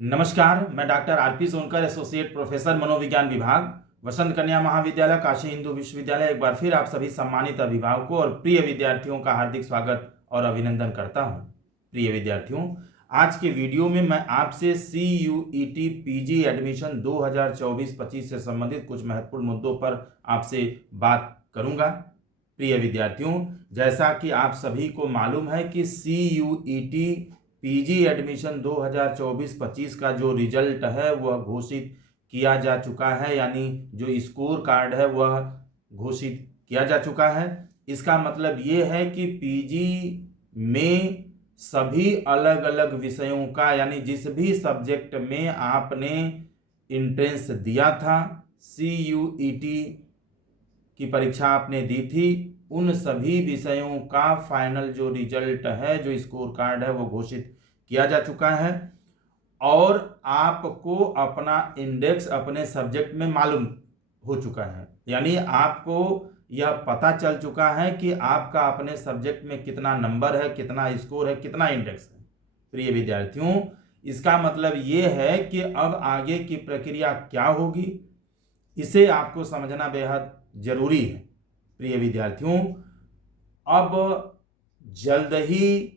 नमस्कार, मैं doctor RP Sonkar, associate professor मनोविज्ञान विभाग, वसंत कन्या महाविद्यालय, काशी हिंदू विश्वविद्यालय। एक बार फिर आप सभी सम्मानित अभिभावकों और प्रिय विद्यार्थियों का हार्दिक स्वागत और अभिनंदन करता हूं। प्रिय विद्यार्थियों, आज के वीडियो में मैं आपसे CUET PG एडमिशन 2024-25 से संबंधित कुछ महत्वपूर्ण मुद्दों पर आपसे बात करूंगा। प्रिय विद्यार्थियों, जैसा कि आप सभी को मालूम है कि CUET PG एडमिशन 2024-25 का जो रिजल्ट है वह घोषित किया जा चुका है, यानी जो स्कोर कार्ड है वह घोषित किया जा चुका है। इसका मतलब ये है कि PG में सभी अलग अलग विषयों का, यानी जिस भी सब्जेक्ट में आपने एंट्रेंस दिया था, CUET की परीक्षा आपने दी थी, उन सभी विषयों का फाइनल जो रिजल्ट है, जो स्कोर कार्ड है, वो घोषित किया जा चुका है और आपको अपना इंडेक्स अपने सब्जेक्ट में मालूम हो चुका है। यानी आपको यह पता चल चुका है कि आपका अपने सब्जेक्ट में कितना नंबर है, कितना स्कोर है, कितना इंडेक्स है। प्रिय विद्यार्थियों, इसका मतलब ये है कि अब आगे की प्रक्रिया क्या होगी, इसे आपको समझना बेहद जरूरी है। प्रिय विद्यार्थियों, अब जल्द ही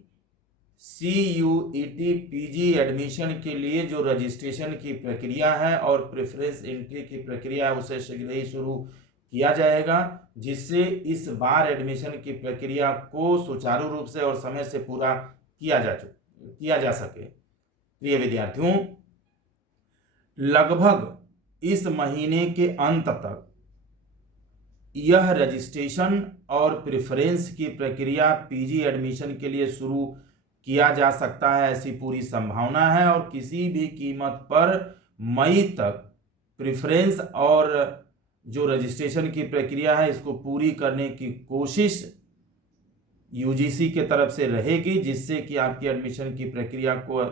CUET PG एडमिशन के लिए जो रजिस्ट्रेशन की प्रक्रिया है और प्रेफरेंस एंट्री की प्रक्रिया है, उसे शीघ्र ही शुरू किया जाएगा, जिससे इस बार एडमिशन की प्रक्रिया को सुचारू रूप से और समय से पूरा किया जा सके। प्रिय विद्यार्थियों, लगभग इस महीने के अंत तक यह रजिस्ट्रेशन और प्रेफरेंस की प्रक्रिया PG एडमिशन के लिए शुरू किया जा सकता है, ऐसी पूरी संभावना है। और किसी भी कीमत पर मई तक प्रेफरेंस और जो रजिस्ट्रेशन की प्रक्रिया है, इसको पूरी करने की कोशिश UGC के तरफ से रहेगी, जिससे कि आपकी एडमिशन की प्रक्रिया को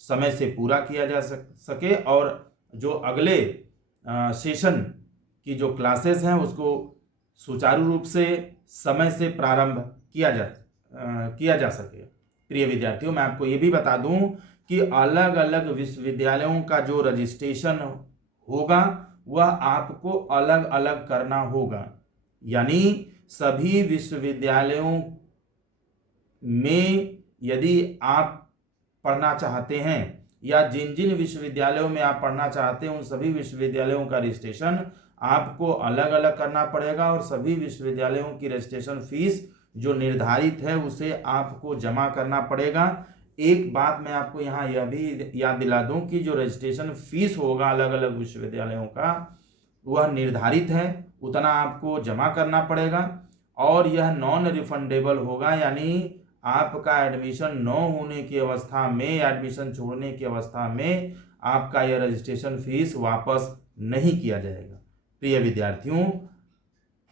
समय से पूरा किया जा सके और जो अगले सेशन की जो क्लासेस हैं उसको सुचारू रूप से समय से प्रारंभ किया जा सके। प्रिय विद्यार्थियों, मैं आपको ये भी बता दूं कि अलग अलग विश्वविद्यालयों का जो रजिस्ट्रेशन होगा वह आपको अलग अलग करना होगा। यानी सभी विश्वविद्यालयों में यदि आप पढ़ना चाहते हैं या जिन जिन विश्वविद्यालयों में आप पढ़ना चाहते हैं, उन सभी विश्वविद्यालयों का रजिस्ट्रेशन आपको अलग अलग करना पड़ेगा और सभी विश्वविद्यालयों की रजिस्ट्रेशन फीस जो निर्धारित है उसे आपको जमा करना पड़ेगा। एक बात मैं आपको यहाँ यह भी याद दिला दूं कि जो रजिस्ट्रेशन फीस होगा अलग अलग विश्वविद्यालयों का, वह निर्धारित है, उतना आपको जमा करना पड़ेगा और यह नॉन रिफंडेबल होगा। यानी आपका एडमिशन न होने की अवस्था में, एडमिशन छोड़ने की अवस्था में आपका यह रजिस्ट्रेशन फीस वापस नहीं किया जाएगा। प्रिय विद्यार्थियों,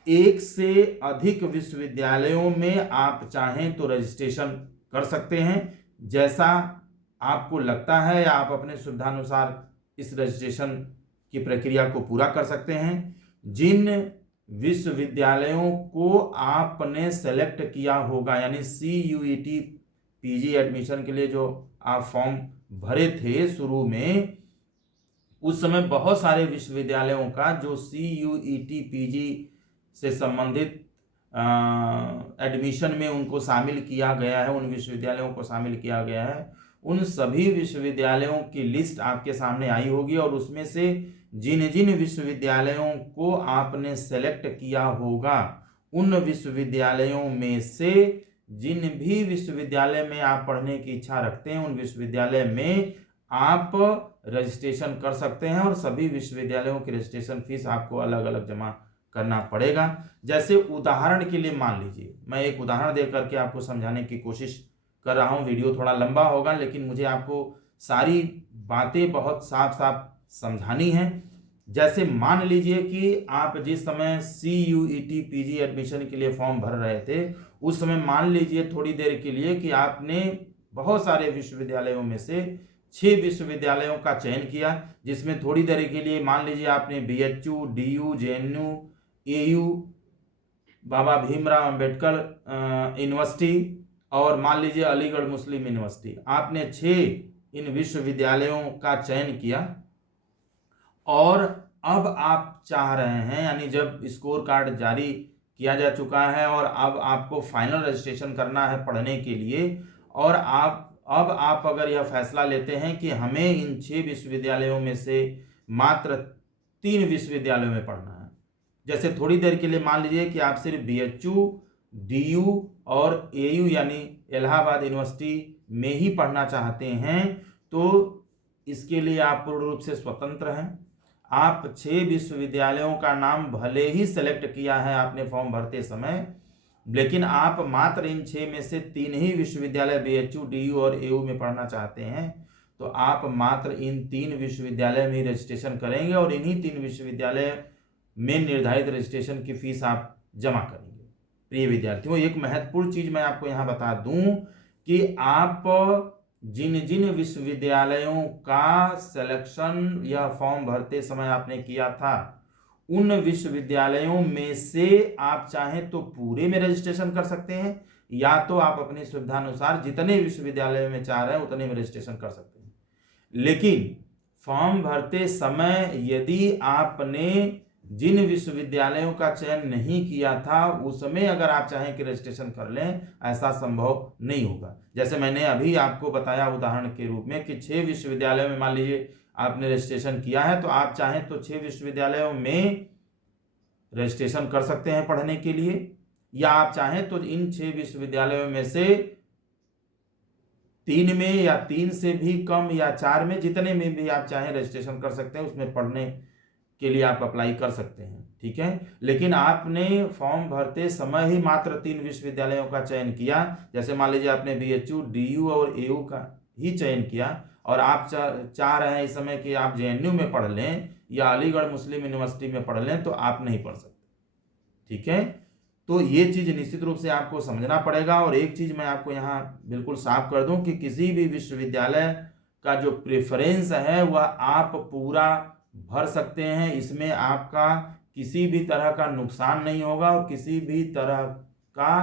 एक से अधिक विश्वविद्यालयों में आप चाहें तो रजिस्ट्रेशन कर सकते हैं, जैसा आपको लगता है, या आप अपने सुविधानुसार इस रजिस्ट्रेशन की प्रक्रिया को पूरा कर सकते हैं। जिन विश्वविद्यालयों को आपने सेलेक्ट किया होगा, यानी CUET PG एडमिशन के लिए जो आप फॉर्म भरे थे शुरू में, उस समय बहुत सारे विश्वविद्यालयों का जो CUET PG से संबंधित एडमिशन में उनको शामिल किया गया है, उन विश्वविद्यालयों को शामिल किया गया है, उन सभी विश्वविद्यालयों की लिस्ट आपके सामने आई होगी और उसमें से जिन जिन विश्वविद्यालयों को आपने सेलेक्ट किया होगा, उन विश्वविद्यालयों में से जिन भी विश्वविद्यालय में आप पढ़ने की इच्छा रखते हैं, उन विश्वविद्यालय में आप रजिस्ट्रेशन कर सकते हैं और सभी विश्वविद्यालयों की रजिस्ट्रेशन फीस आपको अलग अलग जमा करना पड़ेगा। जैसे उदाहरण के लिए मान लीजिए, मैं एक उदाहरण दे करके आपको समझाने की कोशिश कर रहा हूँ। वीडियो थोड़ा लंबा होगा, लेकिन मुझे आपको सारी बातें बहुत साफ साफ समझानी है। जैसे मान लीजिए कि आप जिस समय CUET PG एडमिशन के लिए फॉर्म भर रहे थे, उस समय मान लीजिए थोड़ी देर के लिए कि आपने बहुत सारे विश्वविद्यालयों में से 6 विश्वविद्यालयों का चयन किया, जिसमें थोड़ी देर के लिए मान लीजिए आपने BHU, DU, JNU, AU, बाबा भीमराव अंबेडकर यूनिवर्सिटी और मान लीजिए अलीगढ़ मुस्लिम यूनिवर्सिटी, आपने 6 इन विश्वविद्यालयों का चयन किया और अब आप चाह रहे हैं, यानी जब स्कोर कार्ड जारी किया जा चुका है और अब आपको फाइनल रजिस्ट्रेशन करना है पढ़ने के लिए, और आप अगर यह फैसला लेते हैं कि हमें इन 6 विश्वविद्यालयों में से मात्र 3 विश्वविद्यालयों में पढ़ना है। जैसे थोड़ी देर के लिए मान लीजिए कि आप सिर्फ BHU, DU और AU यानी इलाहाबाद यूनिवर्सिटी में ही पढ़ना चाहते हैं, तो इसके लिए आप पूर्ण रूप से स्वतंत्र हैं। आप 6 विश्वविद्यालयों का नाम भले ही सेलेक्ट किया है आपने फॉर्म भरते समय, लेकिन आप मात्र इन 6 में से 3 ही विश्वविद्यालय BHU, DU और AU में पढ़ना चाहते हैं, तो आप मात्र इन 3 विश्वविद्यालय में रजिस्ट्रेशन करेंगे और इन्हीं 3 विश्वविद्यालय में निर्धारित रजिस्ट्रेशन की फीस आप जमा करेंगे। प्रिय विद्यार्थियों, एक महत्वपूर्ण चीज मैं आपको यहाँ बता दूं कि आप जिन जिन विश्वविद्यालयों का सिलेक्शन यह फॉर्म भरते समय आपने किया था, उन विश्वविद्यालयों में से आप चाहें तो पूरे में रजिस्ट्रेशन कर सकते हैं, या तो आप अपनी सुविधा अनुसार जितने विश्वविद्यालय में चाह रहे हैं उतने में रजिस्ट्रेशन कर सकते हैं। लेकिन फॉर्म भरते समय यदि आपने जिन विश्वविद्यालयों का चयन नहीं किया था उसमें अगर आप चाहें कि रजिस्ट्रेशन कर लें, ऐसा संभव नहीं होगा। जैसे मैंने अभी आपको बताया उदाहरण के रूप में कि 6 विश्वविद्यालयों में मान लीजिए आपने रजिस्ट्रेशन किया है, तो आप चाहें तो 6 विश्वविद्यालयों में रजिस्ट्रेशन कर सकते हैं पढ़ने के लिए, या आप चाहें तो इन 6 विश्वविद्यालयों में से 3 में या 3 से भी कम या 4 में, जितने में भी आप चाहें रजिस्ट्रेशन कर सकते हैं, उसमें पढ़ने के लिए आप अप्लाई कर सकते हैं। ठीक है, लेकिन आपने फॉर्म भरते समय ही मात्र 3 विश्वविद्यालयों का चयन किया। जैसे मान लीजिए आपने BHU, DU और AU का ही चयन किया और आप चाह रहे हैं इस समय कि आप JNU में पढ़ लें या अलीगढ़ मुस्लिम यूनिवर्सिटी में पढ़ लें, तो आप नहीं पढ़ सकते। ठीक है, तो ये चीज निश्चित रूप से आपको समझना पड़ेगा। और एक चीज मैं आपको यहाँ बिल्कुल साफ कर दूं कि किसी भी विश्वविद्यालय का जो प्रेफरेंस है वह आप पूरा भर सकते हैं, इसमें आपका किसी भी तरह का नुकसान नहीं होगा और किसी भी तरह का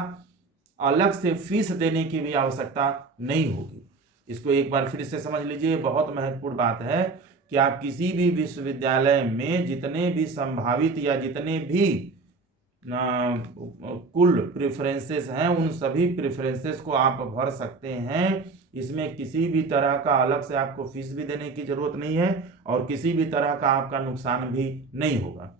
अलग से फीस देने की भी आवश्यकता नहीं होगी। इसको एक बार फिर से समझ लीजिए, बहुत महत्वपूर्ण बात है कि आप किसी भी विश्वविद्यालय में जितने भी संभावित या जितने भी कुल प्रेफरेंसेस हैं उन सभी प्रेफरेंसेस को आप भर सकते हैं। इसमें किसी भी तरह का अलग से आपको फीस भी देने की जरूरत नहीं है और किसी भी तरह का आपका नुकसान भी नहीं होगा।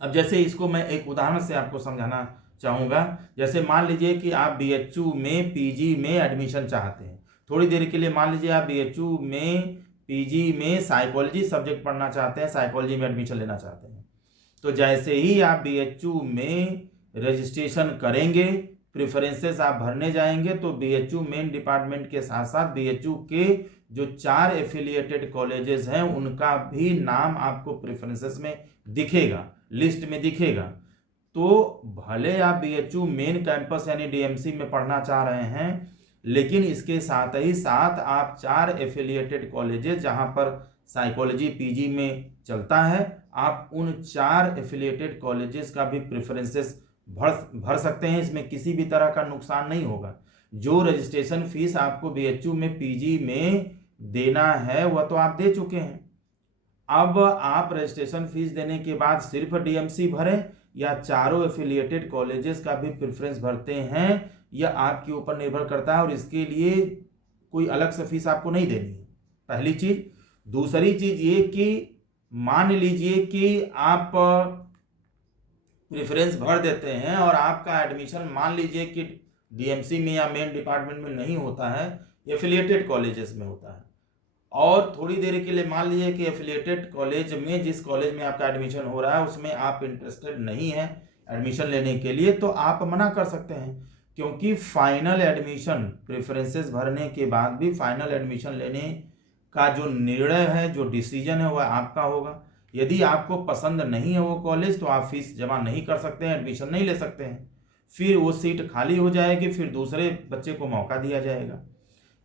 अब जैसे इसको मैं एक उदाहरण से आपको समझाना चाहूँगा। जैसे मान लीजिए कि आप BHU में PG में एडमिशन चाहते हैं। थोड़ी देर के लिए मान लीजिए आप BHU में PG में साइकोलॉजी सब्जेक्ट पढ़ना चाहते हैं, साइकोलॉजी में एडमिशन लेना चाहते हैं। तो जैसे ही आप BHU में रजिस्ट्रेशन करेंगे, प्रेफरेंसेस आप भरने जाएंगे, तो BHU मेन डिपार्टमेंट के साथ साथ BHU के जो 4 एफिलिएटेड कॉलेजेस हैं उनका भी नाम आपको प्रेफरेंसेस में दिखेगा, लिस्ट में दिखेगा। तो भले आप BHU मेन कैंपस यानी DMC में पढ़ना चाह रहे हैं, लेकिन इसके साथ ही साथ आप 4 एफिलिएटेड कॉलेजेस जहां पर साइकोलॉजी PG में चलता है, आप उन 4 एफिलिएटेड कॉलेजेस का भी प्रेफरेंसेस भर सकते हैं। इसमें किसी भी तरह का नुकसान नहीं होगा। जो रजिस्ट्रेशन फीस आपको BHU में PG में देना है वह तो आप दे चुके हैं। अब आप रजिस्ट्रेशन फीस देने के बाद सिर्फ DMC भरें या चारों एफिलिएटेड कॉलेजेस का भी प्रेफरेंस भरते हैं, यह आपके ऊपर निर्भर करता है और इसके लिए कोई अलग से फीस आपको नहीं देनी है, पहली चीज। दूसरी चीज ये कि मान लीजिए कि आप प्रेफरेंस भर देते हैं और आपका एडमिशन मान लीजिए कि DMC में या मेन डिपार्टमेंट में नहीं होता है, एफिलिएटेड कॉलेजेस में होता है। और थोड़ी देर के लिए मान लीजिए कि एफिलिएटेड कॉलेज में, जिस कॉलेज में आपका एडमिशन हो रहा है उसमें आप इंटरेस्टेड नहीं है एडमिशन लेने के लिए, तो आप मना कर सकते हैं। क्योंकि फाइनल एडमिशन प्रेफरेंसेस भरने के बाद भी फाइनल एडमिशन लेने का जो निर्णय है, जो डिसीजन है, वह आपका होगा। यदि आपको पसंद नहीं है वो कॉलेज, तो आप फीस जमा नहीं कर सकते हैं, एडमिशन नहीं ले सकते हैं, फिर वो सीट खाली हो जाएगी, फिर दूसरे बच्चे को मौका दिया जाएगा।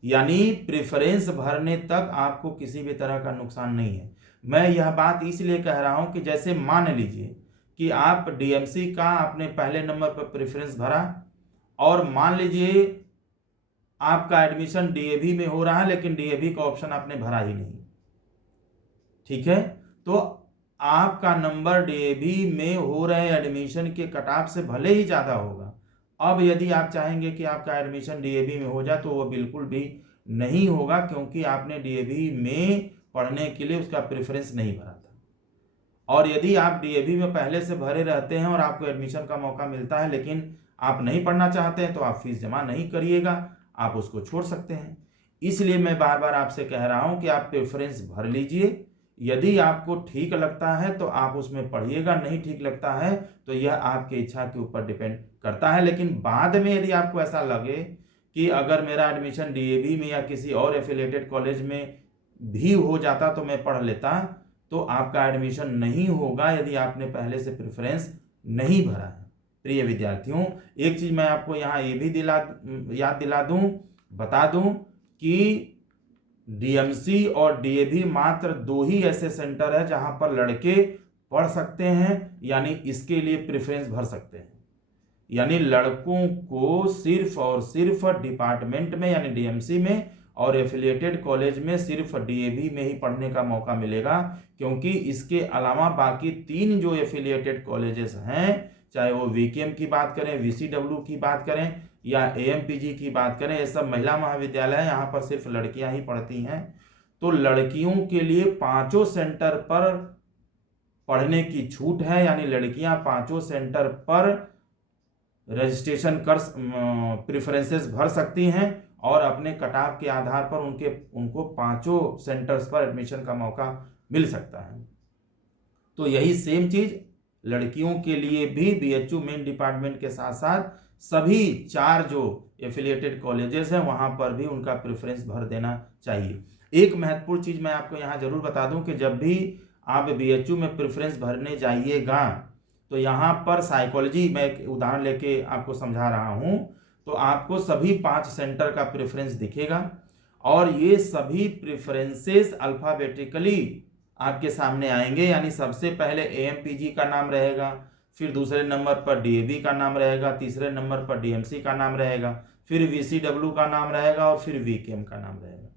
यानी प्रेफरेंस भरने तक आपको किसी भी तरह का नुकसान नहीं है। मैं यह बात इसलिए कह रहा हूं कि जैसे मान लीजिए कि आप DMC का आपने पहले नंबर पर प्रेफरेंस भरा और मान लीजिए आपका एडमिशन डीएवी में हो रहा है लेकिन डीएवी का ऑप्शन आपने भरा ही नहीं, ठीक है, तो आपका नंबर डीएवी में हो रहे एडमिशन के कट ऑफ से भले ही ज़्यादा होगा। अब यदि आप चाहेंगे कि आपका एडमिशन डीएवी में हो जाए तो वो बिल्कुल भी नहीं होगा, क्योंकि आपने डीएवी में पढ़ने के लिए उसका प्रेफरेंस नहीं भरा था। और यदि आप डीएवी में पहले से भरे रहते हैं और आपको एडमिशन का मौका मिलता है लेकिन आप नहीं पढ़ना चाहते हैं तो आप फीस जमा नहीं करिएगा, आप उसको छोड़ सकते हैं। इसलिए मैं बार बार आपसे कह रहा हूं कि आप प्रेफरेंस भर लीजिए। यदि आपको ठीक लगता है तो आप उसमें पढ़िएगा, नहीं ठीक लगता है तो यह आपकी इच्छा के ऊपर डिपेंड करता है। लेकिन बाद में यदि आपको ऐसा लगे कि अगर मेरा एडमिशन डीएवी में या किसी और एफिलिएटेड कॉलेज में भी हो जाता तो मैं पढ़ लेता, तो आपका एडमिशन नहीं होगा यदि आपने पहले से प्रेफरेंस नहीं भरा है। प्रिय विद्यार्थियों, एक चीज़ मैं आपको यहाँ ये भी याद दिला दूँ, बता दूँ कि डीएमसी और डीएवी मात्र 2 ही ऐसे सेंटर है जहाँ पर लड़के पढ़ सकते हैं, यानी इसके लिए प्रेफरेंस भर सकते हैं। यानी लड़कों को सिर्फ और सिर्फ डिपार्टमेंट में यानी डीएमसी में और एफिलिएटेड कॉलेज में सिर्फ डीएवी में ही पढ़ने का मौका मिलेगा, क्योंकि इसके अलावा बाकी 3 जो एफिलिएटेड कॉलेजेस हैं, चाहे वो वीकेएम की बात करें, वीसीडब्ल्यू की बात करें या एएमपीजी की बात करें, ये सब महिला महाविद्यालय हैं, यहाँ पर सिर्फ लड़कियां ही पढ़ती हैं। तो लड़कियों के लिए 5 सेंटर पर पढ़ने की छूट है, यानी लड़कियां 5 सेंटर पर रजिस्ट्रेशन कर प्रेफरेंसेस भर सकती हैं और अपने कट-ऑफ के आधार पर उनको 5 सेंटर्स पर एडमिशन का मौका मिल सकता है। तो यही सेम चीज़ लड़कियों के लिए भी बीएचयू मेन डिपार्टमेंट के साथ साथ सभी 4 जो एफिलिएटेड कॉलेजेस हैं वहाँ पर भी उनका प्रेफरेंस भर देना चाहिए। एक महत्वपूर्ण चीज़ मैं आपको यहाँ जरूर बता दूँ कि जब भी आप बीएचयू में प्रेफरेंस भरने जाइएगा तो यहाँ पर साइकोलॉजी, मैं एक उदाहरण लेके आपको समझा रहा हूँ, तो आपको सभी 5 सेंटर का प्रेफरेंस दिखेगा और ये सभी प्रेफरेंसेस अल्फ़ाबेटिकली आपके सामने आएंगे। यानी सबसे पहले एएमपीजी का नाम रहेगा, फिर दूसरे नंबर पर डीएवी का नाम रहेगा, तीसरे नंबर पर डीएमसी का नाम रहेगा, फिर वीसीडब्ल्यू का नाम रहेगा और फिर वीकेएम का नाम रहेगा।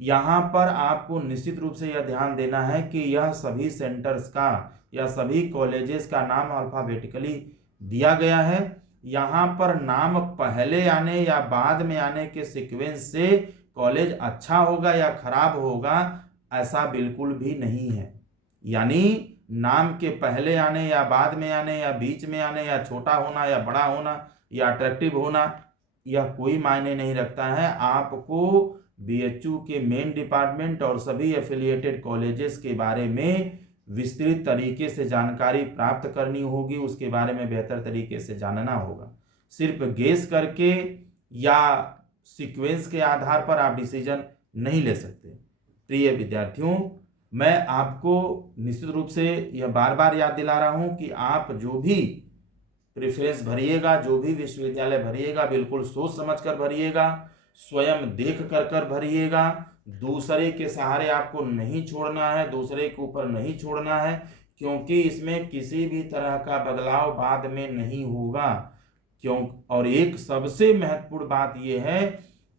यहाँ पर आपको निश्चित रूप से यह ध्यान देना है कि यह सभी सेंटर्स का या सभी कॉलेजेस का नाम अल्फ़ाबेटिकली दिया गया है। यहाँ पर नाम पहले आने या बाद में आने के सीक्वेंस से कॉलेज अच्छा होगा या खराब होगा ऐसा बिल्कुल भी नहीं है। यानी नाम के पहले आने या बाद में आने या बीच में आने या छोटा होना या बड़ा होना या अट्रैक्टिव होना, यह कोई मायने नहीं रखता है। आपको बीएचयू के मेन डिपार्टमेंट और सभी एफिलिएटेड कॉलेजेस के बारे में विस्तृत तरीके से जानकारी प्राप्त करनी होगी, उसके बारे में बेहतर तरीके से जानना होगा। सिर्फ गेस करके या सीक्वेंस के आधार पर आप डिसीजन नहीं ले सकते। प्रिय विद्यार्थियों, मैं आपको निश्चित रूप से यह बार बार याद दिला रहा हूं कि आप जो भी प्रेफरेंस भरिएगा, जो भी विश्वविद्यालय भरिएगा, बिल्कुल सोच समझ कर भरिएगा, स्वयं देख कर भरिएगा। दूसरे के सहारे आपको नहीं छोड़ना है, दूसरे के ऊपर नहीं छोड़ना है, क्योंकि इसमें किसी भी तरह का बदलाव बाद में नहीं होगा। और एक सबसे महत्वपूर्ण बात यह है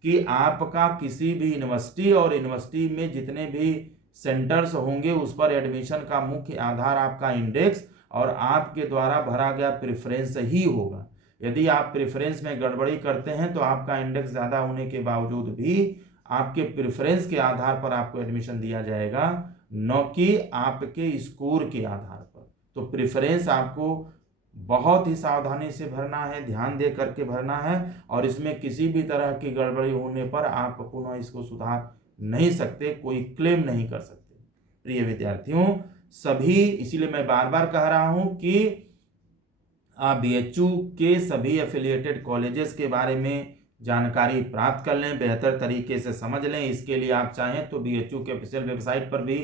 कि आपका किसी भी यूनिवर्सिटी और यूनिवर्सिटी में जितने भी सेंटर्स होंगे उस पर एडमिशन का मुख्य आधार आपका इंडेक्स और आपके द्वारा भरा गया प्रेफरेंस ही होगा। यदि आप प्रेफरेंस में गड़बड़ी करते हैं तो आपका इंडेक्स ज़्यादा होने के बावजूद भी आपके प्रेफरेंस के आधार पर आपको एडमिशन दिया जाएगा, न कि आपके स्कोर के आधार पर। तो प्रेफरेंस आपको बहुत ही सावधानी से भरना है, ध्यान दे करके भरना है, और इसमें किसी भी तरह की गड़बड़ी होने पर आप पुनः इसको सुधार नहीं सकते, कोई क्लेम नहीं कर सकते। प्रिय विद्यार्थियों, सभी, इसीलिए मैं बार बार कह रहा हूं कि आप बीएचयू के सभी एफिलिएटेड कॉलेजेस के बारे में जानकारी प्राप्त कर लें, बेहतर तरीके से समझ लें। इसके लिए आप चाहें तो बीएचयू के ऑफिशियल वेबसाइट पर भी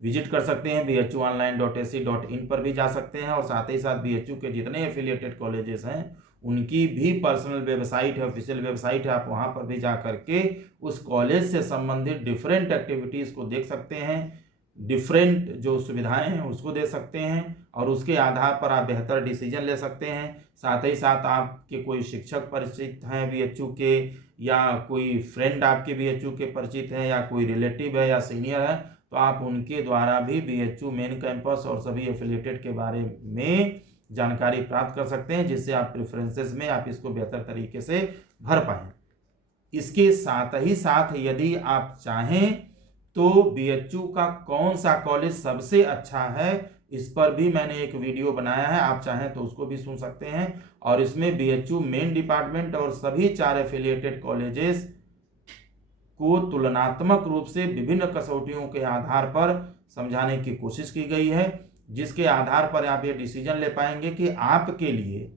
विजिट कर सकते हैं, bhuonline.ac.in पर भी जा सकते हैं, और साथ ही साथ बीएचयू के जितने एफिलिएटेड कॉलेजेस हैं उनकी भी पर्सनल वेबसाइट है, ऑफिशियल वेबसाइट है, आप वहां पर भी जा करके उस कॉलेज से संबंधित डिफरेंट एक्टिविटीज़ को देख सकते हैं। डिफरेंट जो सुविधाएं हैं उसको दे सकते हैं और उसके आधार पर आप बेहतर डिसीजन ले सकते हैं। साथ ही साथ आपके कोई शिक्षक परिचित हैं बीएचयू के, या कोई फ्रेंड आपके बीएचयू के परिचित हैं, या कोई रिलेटिव है या सीनियर है, तो आप उनके द्वारा भी बीएचयू मेन कैंपस और सभी एफिलिएटेड के बारे में जानकारी प्राप्त कर सकते हैं, जिससे आप प्रेफरेंसेस में आप इसको बेहतर तरीके से भर पाएं। इसके साथ ही साथ यदि आप चाहें तो बीएचयू का कौन सा कॉलेज सबसे अच्छा है, इस पर भी मैंने एक वीडियो बनाया है, आप चाहें तो उसको भी सुन सकते हैं। और इसमें बीएचयू मेन डिपार्टमेंट और सभी 4 एफिलिएटेड कॉलेजेस को तुलनात्मक रूप से विभिन्न कसौटियों के आधार पर समझाने की कोशिश की गई है, जिसके आधार पर आप ये डिसीजन ले पाएंगे कि आपके लिए,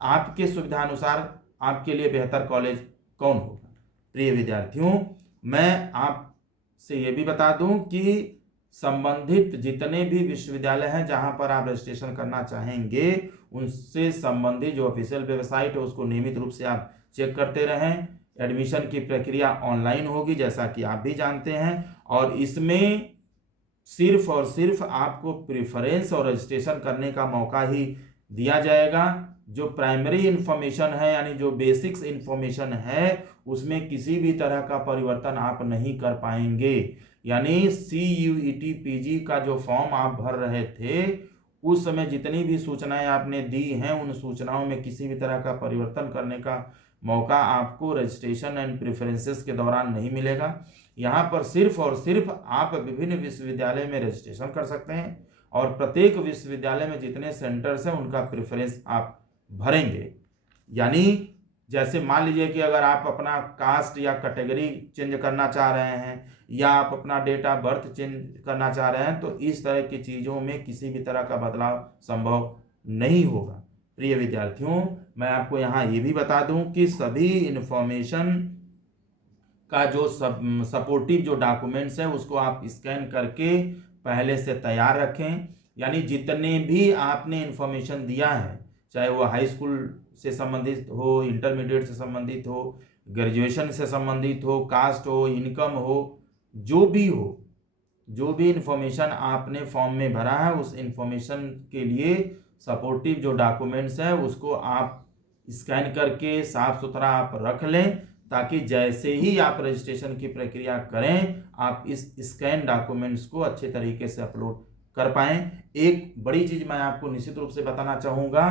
आपके सुविधानुसार आपके लिए बेहतर कॉलेज कौन होगा। प्रिय विद्यार्थियों, मैं आपसे ये भी बता दूं कि संबंधित जितने भी विश्वविद्यालय हैं जहां पर आप रजिस्ट्रेशन करना चाहेंगे, उनसे संबंधित जो ऑफिशियल वेबसाइट है उसको नियमित रूप से आप चेक करते रहें। एडमिशन की प्रक्रिया ऑनलाइन होगी, जैसा कि आप भी जानते हैं, और इसमें सिर्फ और सिर्फ आपको प्रेफरेंस और रजिस्ट्रेशन करने का मौका ही दिया जाएगा। जो प्राइमरी इंफॉर्मेशन है, यानी जो बेसिक्स इंफॉर्मेशन है, उसमें किसी भी तरह का परिवर्तन आप नहीं कर पाएंगे। यानी CUET PG का जो फॉर्म आप भर रहे थे, उस समय जितनी भी सूचनाएं आपने दी हैं, उन सूचनाओं में किसी भी तरह का परिवर्तन करने का मौका आपको रजिस्ट्रेशन एंड प्रेफरेंसेस के दौरान नहीं मिलेगा। यहाँ पर सिर्फ और सिर्फ आप विभिन्न विश्वविद्यालय में रजिस्ट्रेशन कर सकते हैं, और प्रत्येक विश्वविद्यालय में जितने सेंटर्स हैं उनका प्रेफरेंस आप भरेंगे। यानी जैसे मान लीजिए कि अगर आप अपना कास्ट या कैटेगरी चेंज करना चाह रहे हैं, या आप अपना डेट ऑफ बर्थ चेंज करना चाह रहे हैं, तो इस तरह की चीज़ों में किसी भी तरह का बदलाव संभव नहीं होगा। प्रिय विद्यार्थियों, मैं आपको यहाँ ये भी बता दूं कि सभी इन्फॉर्मेशन का जो सपोर्टिव जो डॉक्यूमेंट्स है उसको आप स्कैन करके पहले से तैयार रखें। यानी जितने भी आपने इन्फॉर्मेशन दिया है, चाहे वो हाई स्कूल से संबंधित हो, इंटरमीडिएट से संबंधित हो, ग्रेजुएशन से संबंधित हो, कास्ट हो, इनकम हो, जो भी इन्फॉर्मेशन आपने फॉर्म में भरा है, उस इन्फॉर्मेशन के लिए सपोर्टिव जो डॉक्यूमेंट्स है उसको आप स्कैन करके साफ सुथरा आप रख लें, ताकि जैसे ही आप रजिस्ट्रेशन की प्रक्रिया करें, आप इस स्कैन डॉक्यूमेंट्स को अच्छे तरीके से अपलोड कर पाएं। एक बड़ी चीज़ मैं आपको निश्चित रूप से बताना चाहूँगा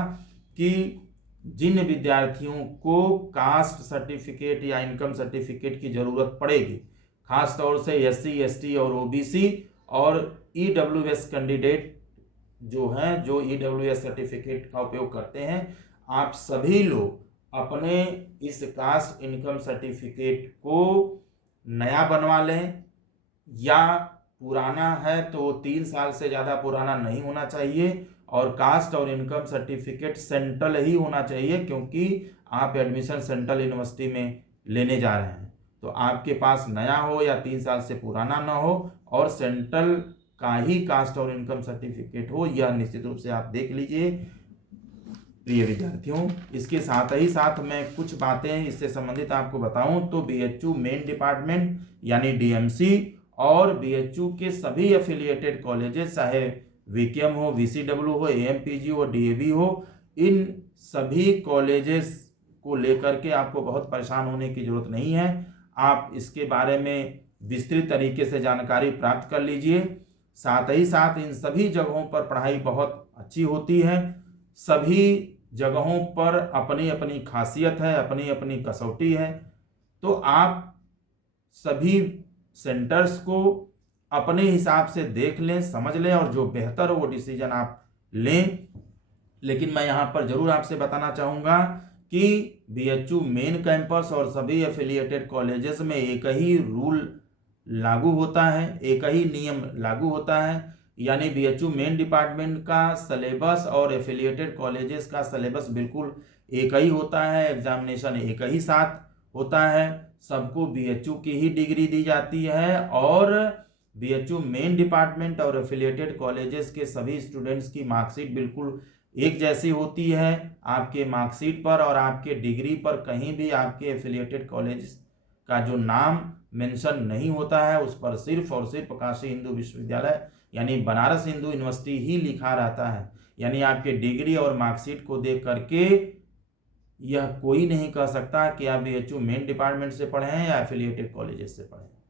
कि जिन विद्यार्थियों को कास्ट सर्टिफिकेट या इनकम सर्टिफिकेट की ज़रूरत पड़ेगी, खास तौर से SC ST और OBC और EWS कैंडिडेट जो हैं, जो EWS सर्टिफिकेट का उपयोग करते हैं, आप सभी लोग अपने इस कास्ट इनकम सर्टिफिकेट को नया बनवा लें, या पुराना है तो 3 साल से ज़्यादा पुराना नहीं होना चाहिए, और कास्ट और इनकम सर्टिफिकेट सेंट्रल ही होना चाहिए, क्योंकि आप एडमिशन सेंट्रल यूनिवर्सिटी में लेने जा रहे हैं। तो आपके पास नया हो या 3 साल से पुराना ना हो, और सेंट्रल का ही कास्ट और इनकम सर्टिफिकेट हो, यह निश्चित रूप से आप देख लीजिए। प्रिय विद्यार्थियों, इसके साथ ही साथ मैं कुछ बातें इससे संबंधित आपको बताऊं तो बीएचयू मेन डिपार्टमेंट यानी DMC और बीएचयू के सभी एफिलिएटेड कॉलेजेस, चाहे VKM हो, VCW हो, AMPG हो, DAV हो, इन सभी कॉलेजेस को लेकर के आपको बहुत परेशान होने की जरूरत नहीं है। आप इसके बारे में विस्तृत तरीके से जानकारी प्राप्त कर लीजिए। साथ ही साथ इन सभी जगहों पर पढ़ाई बहुत अच्छी होती है। सभी जगहों पर अपनी अपनी खासियत है, अपनी अपनी कसौटी है। तो आप सभी सेंटर्स को अपने हिसाब से देख लें, समझ लें, और जो बेहतर हो वो डिसीजन आप लें। लेकिन मैं यहाँ पर जरूर आपसे बताना चाहूँगा कि बीएचयू मेन कैंपस और सभी एफिलिएटेड कॉलेजेस में एक ही रूल लागू होता है, एक ही नियम लागू होता है। यानी बीएचयू मेन डिपार्टमेंट का सिलेबस और एफिलिएटेड कॉलेजेस का सिलेबस बिल्कुल एक ही होता है, एग्जामिनेशन एक ही साथ होता है, सबको बीएचयू की ही डिग्री दी जाती है, और बीएचयू मेन डिपार्टमेंट और एफिलिएटेड कॉलेजेस के सभी स्टूडेंट्स की मार्कशीट बिल्कुल एक जैसी होती है। आपके मार्कशीट पर और आपके डिग्री पर कहीं भी आपके एफिलिएटेड कॉलेज का जो नाम मेंशन नहीं होता है, उस पर सिर्फ और सिर्फ काशी हिंदू विश्वविद्यालय यानी बनारस हिंदू यूनिवर्सिटी ही लिखा रहता है। यानी आपके डिग्री और मार्कशीट को देख करके यह कोई नहीं कह सकता कि आप बीएचयू मेन डिपार्टमेंट से पढ़े हैं या एफिलिएटेड कॉलेजेस से पढ़े हैं।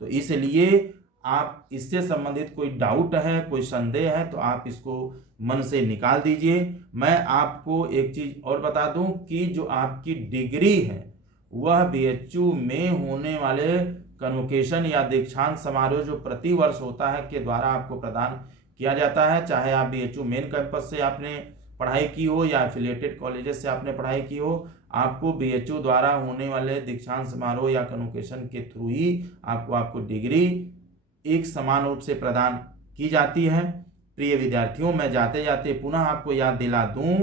तो इसलिए आप इससे संबंधित कोई डाउट है, कोई संदेह है, तो आप इसको मन से निकाल दीजिए। मैं आपको एक चीज और बता दूं कि जो आपकी डिग्री है वह बीएचयू में होने वाले कन्वोकेशन या दीक्षांत समारोह जो प्रति वर्ष होता है के द्वारा आपको प्रदान किया जाता है। चाहे आप बीएचयू मेन कैंपस से आपने पढ़ाई की हो या एफिलिएटेड कॉलेजेस से आपने पढ़ाई की हो, आपको बीएचयू द्वारा होने वाले दीक्षांत समारोह या कन्वोकेशन के थ्रू ही आपको डिग्री एक समान रूप से प्रदान की जाती है। प्रिय विद्यार्थियों, मैं जाते जाते पुनः आपको याद दिला दूं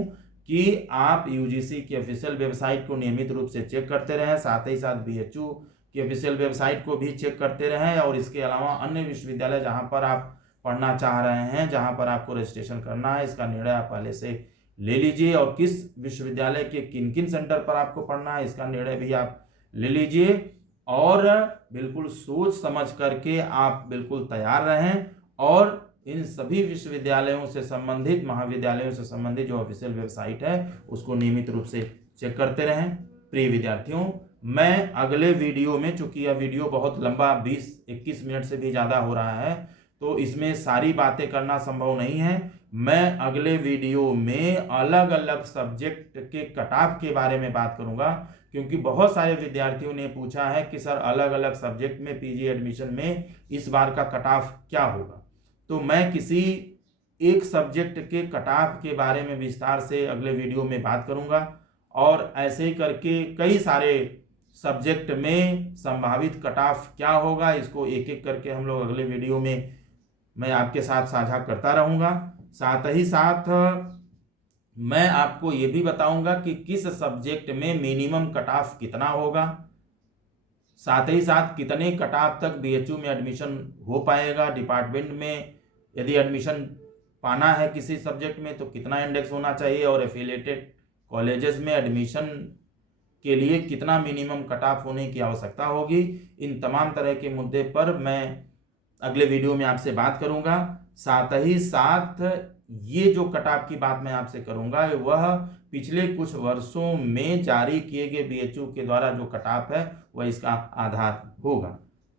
कि आप यूजीसी की ऑफिशियल वेबसाइट को नियमित रूप से चेक करते रहें, साथ ही साथ बीएचयू की ऑफिशियल वेबसाइट को भी चेक करते रहें, और इसके अलावा अन्य विश्वविद्यालय जहां पर आप पढ़ना चाह रहे हैं, जहां पर आपको रजिस्ट्रेशन करना है, इसका निर्णय आप पहले से ले लीजिए, और किस विश्वविद्यालय के किन किन सेंटर पर आपको पढ़ना है इसका निर्णय भी आप ले लीजिए, और बिल्कुल सोच समझ करके आप बिल्कुल तैयार रहें, और इन सभी विश्वविद्यालयों से संबंधित, महाविद्यालयों से संबंधित जो ऑफिशियल वेबसाइट है उसको नियमित रूप से चेक करते रहें। प्रिय विद्यार्थियों, मैं अगले वीडियो में, चूंकि यह वीडियो बहुत लंबा 20-21 मिनट से भी ज़्यादा हो रहा है, तो इसमें सारी बातें करना संभव नहीं है। मैं अगले वीडियो में अलग अलग सब्जेक्ट के कट ऑफ के बारे में बात करूंगा, क्योंकि बहुत सारे विद्यार्थियों ने पूछा है कि सर अलग अलग सब्जेक्ट में पीजी एडमिशन में इस बार का कट ऑफ क्या होगा। तो मैं किसी एक सब्जेक्ट के कट ऑफ के बारे में विस्तार से अगले वीडियो में बात करूंगा, और ऐसे ही करके कई सारे सब्जेक्ट में संभावित कट ऑफ क्या होगा इसको एक एक करके हम लोग अगले वीडियो में मैं आपके साथ साझा करता रहूंगा। साथ ही साथ मैं आपको ये भी बताऊंगा कि किस सब्जेक्ट में मिनिमम कट ऑफ कितना होगा, साथ ही साथ कितने कट ऑफ तक बीएचयू में एडमिशन हो पाएगा। डिपार्टमेंट में यदि एडमिशन पाना है किसी सब्जेक्ट में तो कितना इंडेक्स होना चाहिए, और एफिलिएटेड कॉलेजेस में एडमिशन के लिए कितना मिनिमम कट ऑफ होने की आवश्यकता होगी। इन तमाम तरह के मुद्दे पर मैं अगले वीडियो में आपसे बात करूंगा। साथ ही साथ ये जो कट ऑफ की बात मैं आपसे करूंगा वह पिछले कुछ वर्षों में जारी किए गए बीएचयू के द्वारा जो कट ऑफ है वह इसका आधार होगा।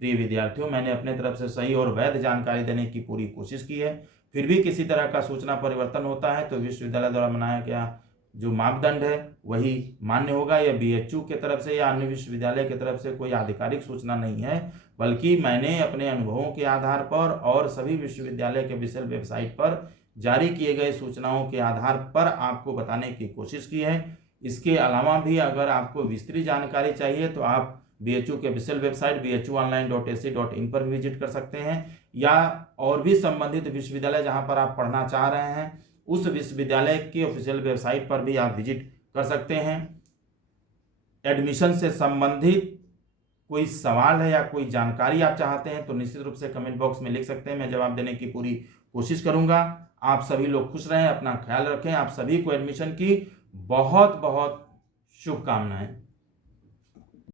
प्रिय विद्यार्थियों, मैंने अपने तरफ से सही और वैध जानकारी देने की पूरी कोशिश की है। फिर भी किसी तरह का सूचना परिवर्तन होता है तो विश्वविद्यालय द्वारा बनाया गया जो मापदंड है वही मान्य होगा। यह बीएचयू के तरफ से या अन्य विश्वविद्यालय की तरफ से कोई आधिकारिक सूचना नहीं है, बल्कि मैंने अपने अनुभवों के आधार पर और सभी विश्वविद्यालय के ऑफिशियल वेबसाइट पर जारी किए गए सूचनाओं के आधार पर आपको बताने की कोशिश की है। इसके अलावा भी अगर आपको विस्तृत जानकारी चाहिए तो आप बीएचयू के ऑफिशियल वेबसाइट bhuonline.ac.in पर विजिट कर सकते हैं, या और भी संबंधित विश्वविद्यालय जहां पर आप पढ़ना चाह रहे हैं उस विश्वविद्यालय की ऑफिशियल वेबसाइट पर भी आप विजिट कर सकते हैं। एडमिशन से संबंधित कोई सवाल है या कोई जानकारी आप चाहते हैं तो निश्चित रूप से कमेंट बॉक्स में लिख सकते हैं, मैं जवाब देने की पूरी कोशिश करूंगा। आप सभी लोग खुश रहें, अपना ख्याल रखें। आप सभी को एडमिशन की बहुत बहुत शुभकामनाएं।